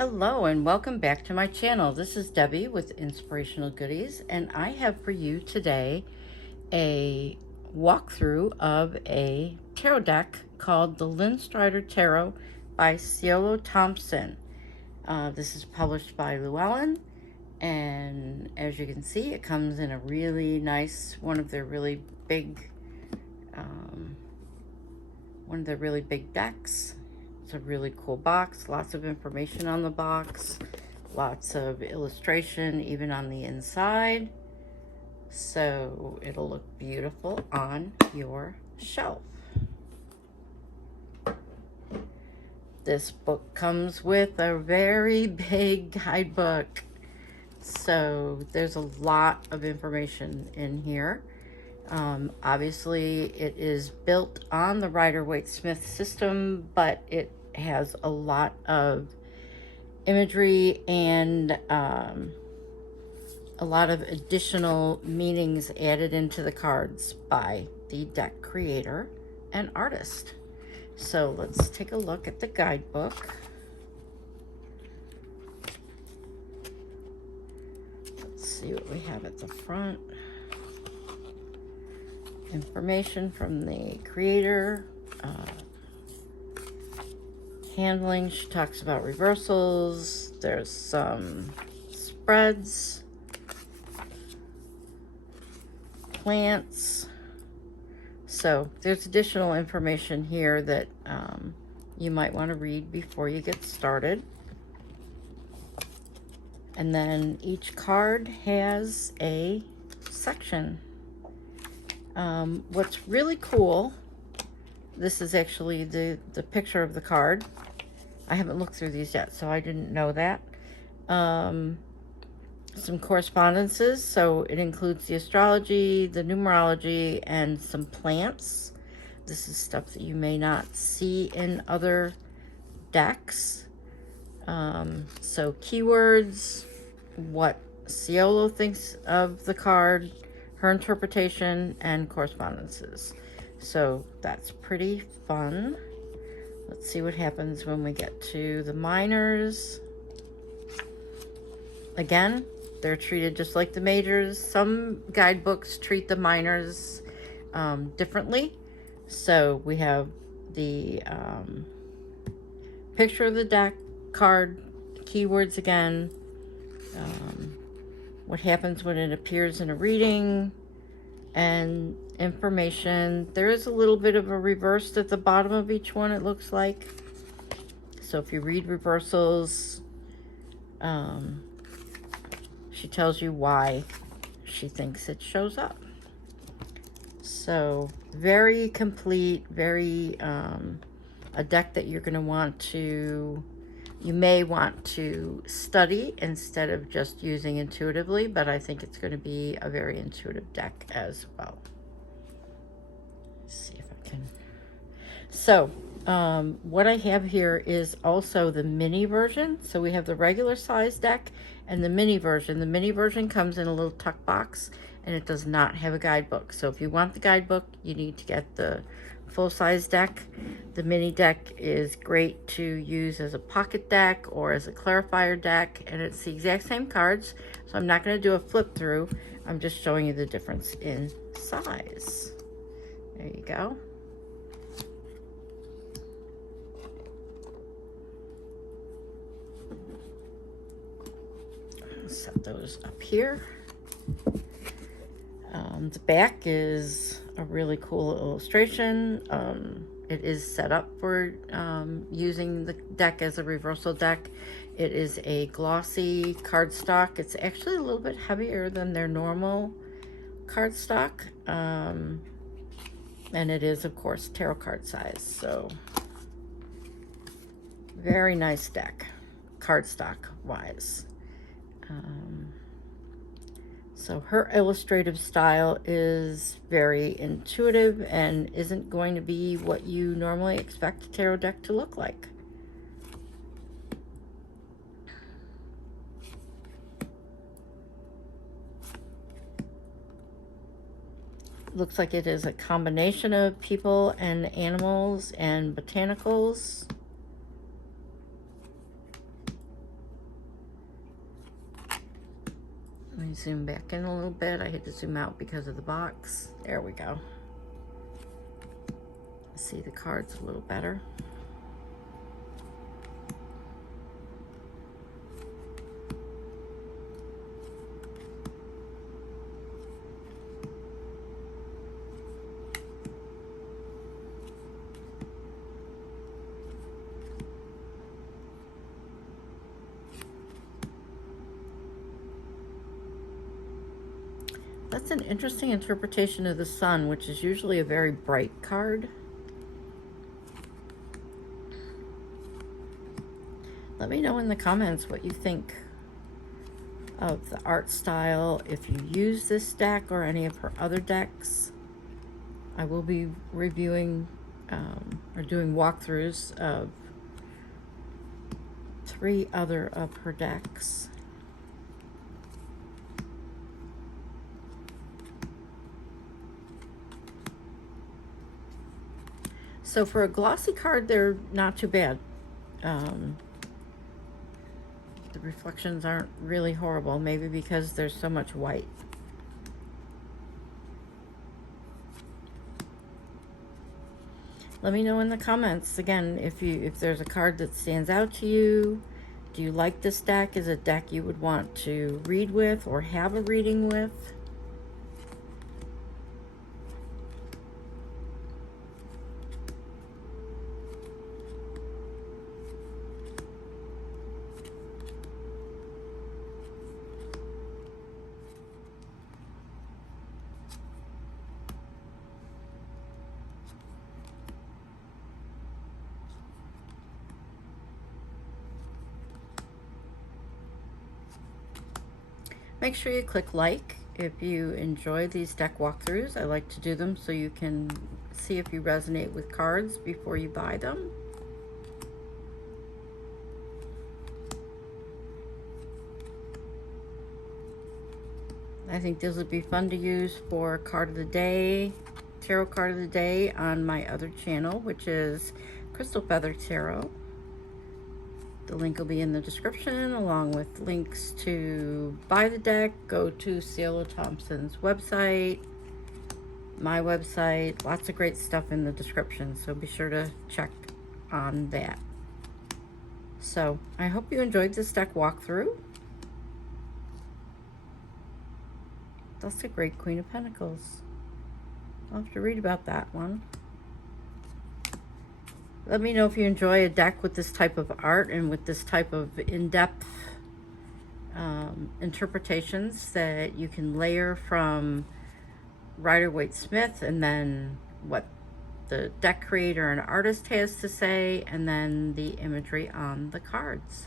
Hello and welcome back to my channel. This is Debbie with Inspirational Goodies, and I have for you today a walkthrough of a tarot deck called the Linestrider Tarot by Siolo Thompson. This is published by Llewellyn, and as you can see, it comes in a really nice, one of their really big decks. It's a really cool box, lots of information on the box, lots of illustration even on the inside, so it'll look beautiful on your shelf. This book comes with a very big guidebook, so there's a lot of information in here. Obviously it is built on the Rider-Waite-Smith system, but it has a lot of imagery and a lot of additional meanings added into the cards by the deck creator and artist. So let's take a look at the guidebook. Let's see what we have at the front. Information from the creator, handling. She talks about reversals. There's some spreads, plants. So there's additional information here that you might want to read before you get started. And then each card has a section. What's really cool, this is actually the picture of the card. I haven't looked through these yet, so I didn't know that. Some correspondences, so it includes the astrology, the numerology, and some plants. This is stuff that you may not see in other decks. So keywords, what Siolo thinks of the card, her interpretation, and correspondences. So that's pretty fun. Let's see what happens when we get to the minors. Again, they're treated just like the majors. Some guidebooks treat the minors differently. So we have the picture of the deck, card, keywords again, what happens when it appears in a reading, and information. There is a little bit of a reverse at the bottom of each one, it looks like. So if you read reversals, she tells you why she thinks it shows up. So very complete, very a deck that you're going to want to, you may want to study instead of just using intuitively, but I think it's going to be a very intuitive deck as well. Let's see if I can. So what I have here is also the mini version. So we have the regular size deck and the mini version. The mini version comes in a little tuck box, and it does not have a guidebook. So if you want the guidebook, you need to get the full-size deck. The mini deck is great to use as a pocket deck or as a clarifier deck, and it's the exact same cards. So I'm not going to do a flip through. I'm just showing you the difference in size. There you go. Set those up here. The back is a really cool illustration. It is set up for using the deck as a reversal deck. It is a glossy cardstock. It's actually a little bit heavier than their normal cardstock. And it is, of course, tarot card size. So very nice deck, cardstock wise. So her illustrative style is very intuitive and isn't going to be what you normally expect a tarot deck to look like. Looks like it is a combination of people and animals and botanicals. me zoom back in a little bit. I had to zoom out because of the box. There we go. See the cards a little better. That's an interesting interpretation of the sun, which is usually a very bright card. Let me know in the comments what you think of the art style, if you use this deck or any of her other decks. I will be reviewing or doing walkthroughs of 3 other of her decks. So for a glossy card, they're not too bad. The reflections aren't really horrible, maybe because there's so much white. Let me know in the comments, again, if there's a card that stands out to you. Do you like this deck? Is it a deck you would want to read with or have a reading with? Make sure you click like if you enjoy these deck walkthroughs. I like to do them so you can see if you resonate with cards before you buy them. I think this would be fun to use for card of the day, tarot card of the day on my other channel, which is Crystal Feather Tarot. The link will be in the description, along with links to buy the deck, go to Siolo Thompson's website, my website, lots of great stuff in the description, so be sure to check on that. So I hope you enjoyed this deck walkthrough. That's a great Queen of Pentacles. I'll have to read about that one. Let me know if you enjoy a deck with this type of art and with this type of in-depth interpretations that you can layer from Rider-Waite-Smith, and then what the deck creator and artist has to say, and then the imagery on the cards.